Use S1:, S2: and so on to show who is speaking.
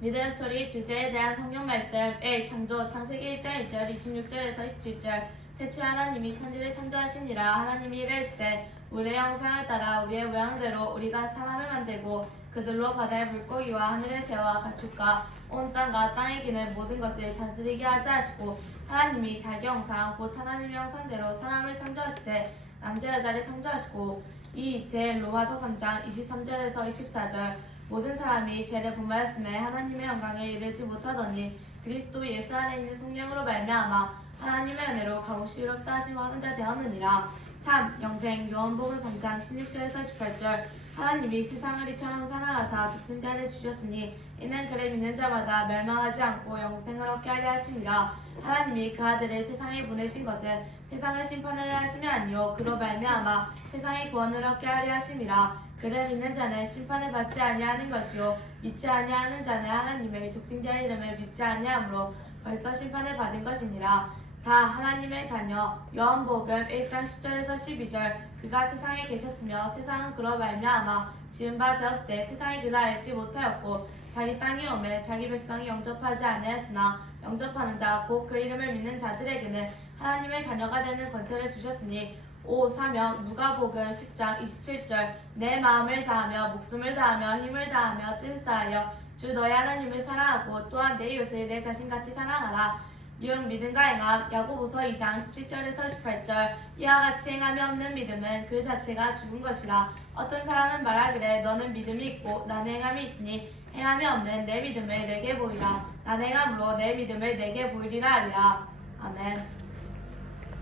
S1: 믿음 스토리 주제에 대한 성경 말씀 1. 창조 창세기 1장 1절 26절에서 27절 태초 하나님이 천지를 창조하시니라 하나님이 이르시되 우리의 형상을 따라 우리의 모양대로 우리가 사람을 만들고 그들로 바다의 물고기와 하늘의 새와 가축과 온 땅과 땅에 기는 모든 것을 다스리게 하자 하시고 하나님이 자기 형상 곧 하나님의 형상대로 사람을 창조하실 때 남자 여자를 창조하시고 이 제 로마서 3장 23절에서 24절 모든 사람이 죄를 범하였음에 하나님의 영광에 이르지 못하더니 그리스도 예수 안에 있는 성령으로 말미암아 하나님의 은혜로 이롭다 하심을 하는 자 되었느니라 3. 영생 요한복음 3장 16절에서 18절 하나님이 세상을 이처럼 사랑하사 독생자를 주셨으니 이는 그를 믿는 자마다 멸망하지 않고 영생을 얻게 하려 하심이라. 하나님이 그 아들을 세상에 보내신 것은 세상을 심판하려 하심이 아니요 그로 말미암아 세상의 구원을 얻게 하려 하심이라. 그를 믿는 자는 심판을 받지 아니하는 것이요 믿지 아니하는 자는 하나님의 독생자의 이름을 믿지 아니하므로 벌써 심판을 받은 것이니라 4. 하나님의 자녀 요한복음 1장 10절에서 12절 그가 세상에 계셨으며 세상은 그로 말미암아 지은 바 되었을 때 세상이 그를 알지 못하였고 자기 땅이 오매 자기 백성이 영접하지 아니하였으나 영접하는 자 곧 그 이름을 믿는 자들에게는 하나님의 자녀가 되는 권세를 주셨으니 5. 사며 누가복음 10장 27절 내 마음을 다하며 목숨을 다하며 힘을 다하며 뜻을 다하여 주 너의 하나님을 사랑하고 또한 내 이웃을 내 자신같이 사랑하라 6. 믿음과 행함 야고보서 2장 17절에서 18절. 이와 같이 행함이 없는 믿음은 그 자체가 죽은 것이라. 어떤 사람은 말하기를 너는 믿음이 있고 나는 행함이 있으니 행함이 없는 내 믿음을 내게 보이라. 난 행함으로 내 믿음을 내게 보이리라 하리라. 아멘